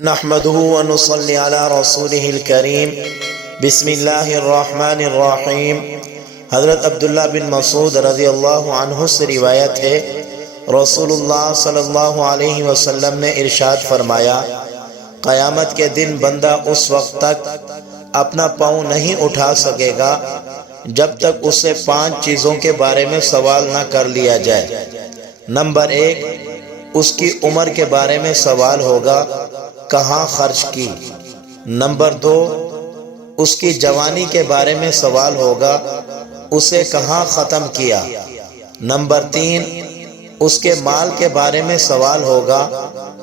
نحمده ونصلي على رسوله الكريم بسم اللہ الرحمن الرحیم۔ حضرت عبداللہ بن مسعود رضی اللہ عنہ سے روایت ہے، رسول اللہ صلی اللہ علیہ وسلم نے ارشاد فرمایا، قیامت کے دن بندہ اس وقت تک اپنا پاؤں نہیں اٹھا سکے گا جب تک اسے 5 چیزوں کے بارے میں سوال نہ کر لیا جائے۔ نمبر 1، اس کی عمر کے بارے میں سوال ہوگا، کہاں خرچ کی۔ نمبر 2، اس کی جوانی کے بارے میں سوال ہوگا، اسے کہاں ختم کیا۔ نمبر 3، اس کے مال کے بارے میں سوال ہوگا،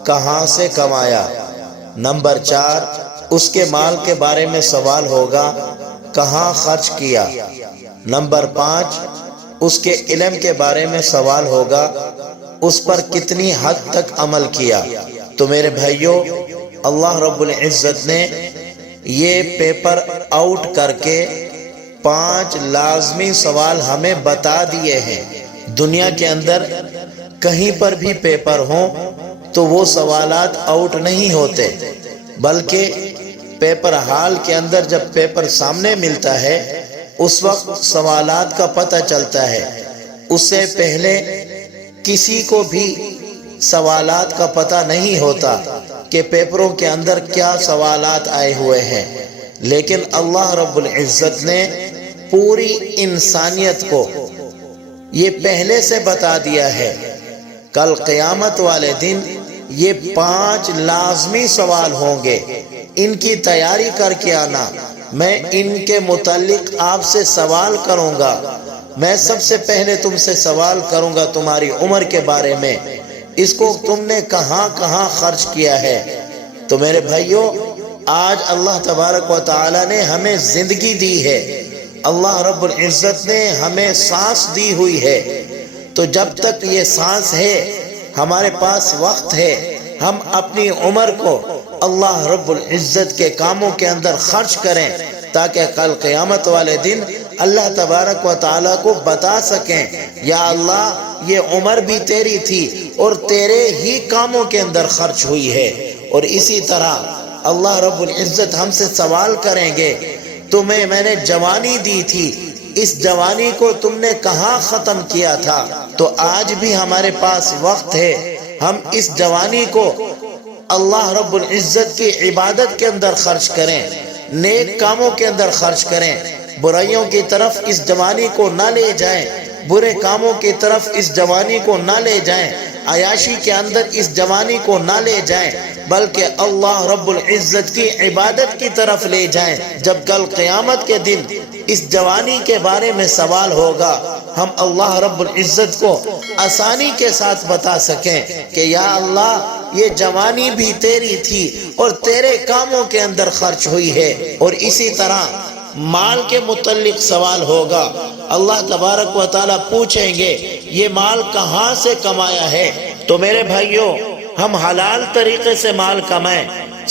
کہاں سے کمایا۔ نمبر 4، اس کے مال کے بارے میں سوال ہوگا، کہاں خرچ کیا۔ نمبر 5، اس کے علم کے بارے میں سوال ہوگا، اس پر کتنی حد تک عمل کیا۔ تو میرے بھائیوں، اللہ رب العزت نے یہ پیپر آؤٹ کر کے 5 لازمی سوال ہمیں بتا دیے ہیں۔ دنیا کے اندر کہیں پر بھی پیپر ہوں تو وہ سوالات آؤٹ نہیں ہوتے، بلکہ پیپر ہال کے اندر جب پیپر سامنے ملتا ہے اس وقت سوالات کا پتہ چلتا ہے۔ اس سے پہلے کسی کو بھی سوالات کا پتہ نہیں ہوتا کہ پیپروں کے اندر کیا سوالات آئے ہوئے ہیں، لیکن اللہ رب العزت نے پوری انسانیت کو یہ پہلے سے بتا دیا ہے۔ کل قیامت والے دن یہ 5 لازمی سوال ہوں گے، ان کی تیاری کر کے آنا۔ میں ان کے متعلق آپ سے سوال کروں گا۔ میں سب سے پہلے تم سے سوال کروں گا تمہاری عمر کے بارے میں، اس کو تم نے کہاں کہاں خرچ کیا ہے۔ تو میرے بھائیوں، آج اللہ تبارک و تعالی نے ہمیں زندگی دی ہے، اللہ رب العزت نے ہمیں سانس دی ہوئی ہے، تو جب تک یہ سانس ہے، ہمارے پاس وقت ہے، ہم اپنی عمر کو اللہ رب العزت کے کاموں کے اندر خرچ کریں، تاکہ کل قیامت والے دن اللہ تبارک و تعالیٰ کو بتا سکیں، یا اللہ یہ عمر بھی تیری تھی اور تیرے ہی کاموں کے اندر خرچ ہوئی ہے۔ اور اسی طرح اللہ رب العزت ہم سے سوال کریں گے، تمہیں میں نے جوانی دی تھی، اس جوانی کو تم نے کہاں ختم کیا تھا۔ تو آج بھی ہمارے پاس وقت ہے، ہم اس جوانی کو اللہ رب العزت کی عبادت کے اندر خرچ کریں، نیک کاموں کے اندر خرچ کریں، برائیوں کی طرف اس جوانی کو نہ لے جائیں، برے کاموں کی طرف اس جوانی کو نہ لے جائیں، عیاشی کے اندر اس جوانی کو نہ لے جائیں، بلکہ اللہ رب العزت کی عبادت کی طرف لے جائیں۔ جب کل قیامت کے دن اس جوانی کے بارے میں سوال ہوگا، ہم اللہ رب العزت کو آسانی کے ساتھ بتا سکیں کہ یا اللہ یہ جوانی بھی تیری تھی اور تیرے کاموں کے اندر خرچ ہوئی ہے۔ اور اسی طرح مال کے متعلق سوال ہوگا، اللہ تبارک و تعالیٰ پوچھیں گے یہ مال کہاں سے کمایا ہے۔ تو میرے بھائیوں، ہم حلال طریقے سے مال کمائیں،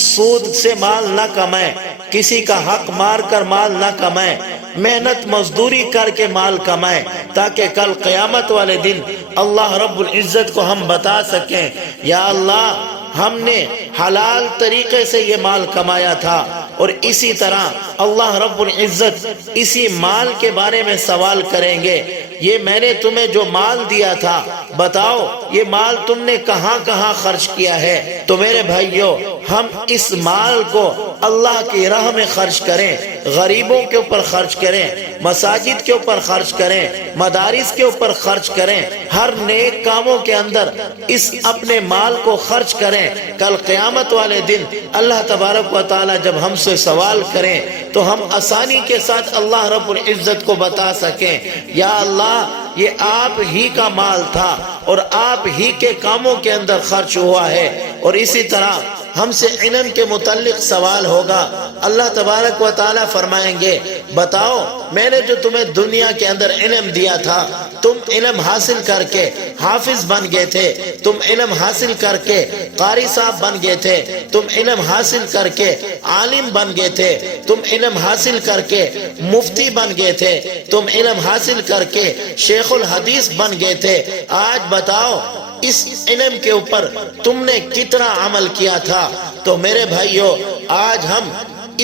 سود سے مال نہ کمائیں، کسی کا حق مار کر مال نہ کمائیں، محنت مزدوری کر کے مال کمائیں، تاکہ کل قیامت والے دن اللہ رب العزت کو ہم بتا سکیں، یا اللہ ہم نے حلال طریقے سے یہ مال کمایا تھا۔ اور اسی طرح اللہ رب العزت اسی مال کے بارے میں سوال کریں گے، یہ میں نے تمہیں جو مال دیا تھا، بتاؤ یہ مال تم نے کہاں کہاں خرچ کیا ہے۔ تو میرے بھائیوں، ہم اس مال کو اللہ کی راہ میں خرچ کریں، غریبوں کے اوپر خرچ کریں، مساجد کے اوپر خرچ کریں، مدارس کے اوپر خرچ کریں، ہر نیک کاموں کے اندر اس اپنے مال کو خرچ کریں۔ کل قیامت والے دن اللہ تبارک و تعالی جب ہم سے سوال کریں تو ہم آسانی کے ساتھ اللہ رب العزت کو بتا سکیں، یا اللہ یہ آپ ہی کا مال تھا اور آپ ہی کے کاموں کے اندر خرچ ہوا ہے۔ اور اسی طرح ہم سے علم کے متعلق سوال ہوگا، اللہ تبارک و تعالیٰ فرمائیں گے، بتاؤ میں نے جو تمہیں دنیا کے اندر علم دیا تھا، تم علم حاصل کر کے حافظ بن گئے تھے، تم علم حاصل کر کے قاری صاحب بن گئے تھے، تم علم حاصل کر کے عالم بن گئے تھے، تم علم حاصل کر کے مفتی بن گئے تھے، تم علم حاصل کر کے شیخ الحدیث بن گئے تھے، آج بتاؤ اس علم کے اوپر تم نے کتنا عمل کیا تھا۔ تو میرے بھائیوں، آج ہم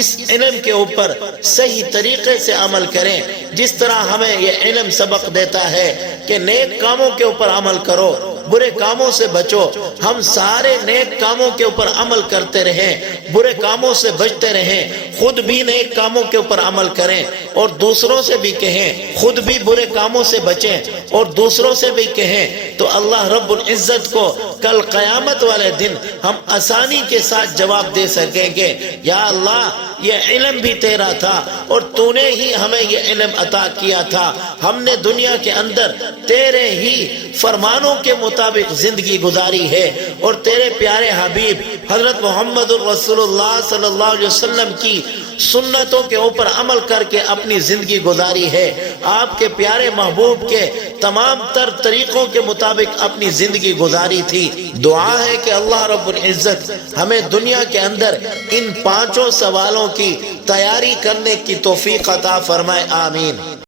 اس علم کے اوپر صحیح طریقے سے عمل کریں، جس طرح ہمیں یہ علم سبق دیتا ہے کہ نیک کاموں کے اوپر عمل کرو، برے کاموں سے بچو۔ ہم سارے نیک کاموں کے اوپر عمل کرتے رہیں، برے کاموں سے بچتے رہیں، خود بھی نیک کاموں کے اوپر عمل کریں اور دوسروں سے بھی کہیں، خود بھی برے کاموں سے بچیں اور دوسروں سے بھی کہیں، تو اللہ رب العزت کو کل قیامت والے دن ہم آسانی کے ساتھ جواب دے سکیں گے، یا اللہ یہ علم بھی تیرا تھا اور تو نے ہی ہمیں یہ علم عطا کیا تھا، ہم نے دنیا کے اندر تیرے ہی فرمانوں کے مطابق زندگی گزاری ہے اور تیرے پیارے حبیب حضرت محمد الرسول اللہ صلی اللہ علیہ وسلم کی سنتوں کے اوپر عمل کر کے اپنی زندگی گزاری ہے، آپ کے پیارے محبوب کے تمام تر طریقوں کے مطابق اپنی زندگی گزاری تھی۔ دعا ہے کہ اللہ رب العزت ہمیں دنیا کے اندر ان 5 سوالوں کی تیاری کرنے کی توفیق عطا فرمائے، آمین۔